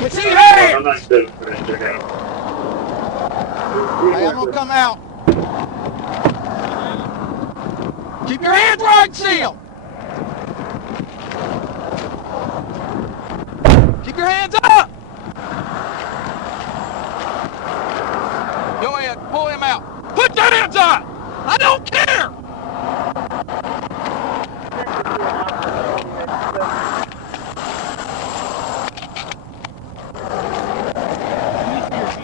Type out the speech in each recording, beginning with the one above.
What's your hands? I'm not good for it. Okay. Hey, I'm gonna come out. Keep your hands right, Seal. Keep your hands up. Go ahead, pull him out. Put your hands up. I don't care.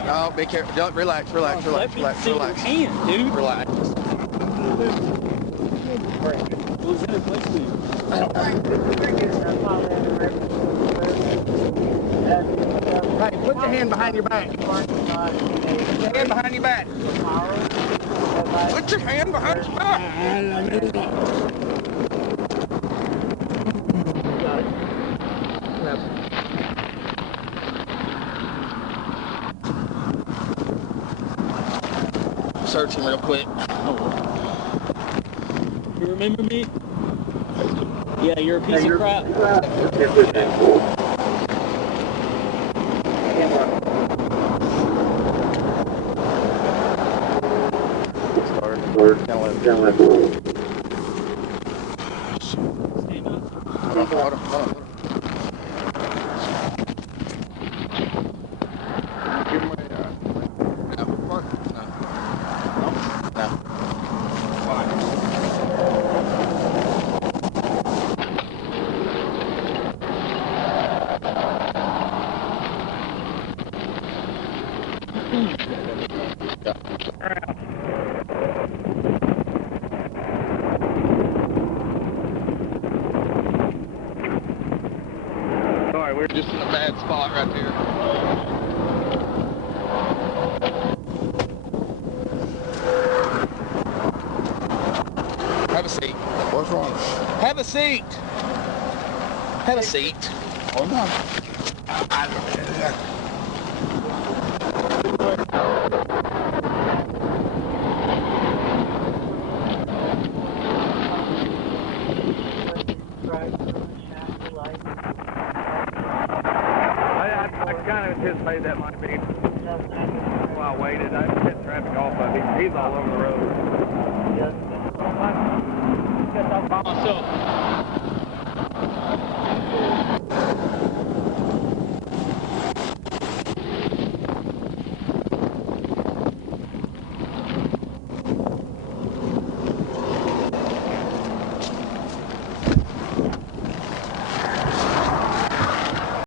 No, be careful. Don't relax. Hand, dude. Relax. What's in his place, dude? Hey, put your hand behind your back. Put your hand behind your back. Put your hand behind your back. Search him real quick. You remember me? Yeah, you're a piece of crap. Hold on. Give him a, no. Sorry, we're just in a bad spot right here. Have a seat. What's wrong? Have a seat. Have a seat. Hold on. I kind of anticipated that might be. While I waited, I had traffic off of him. He's all over the road. By myself.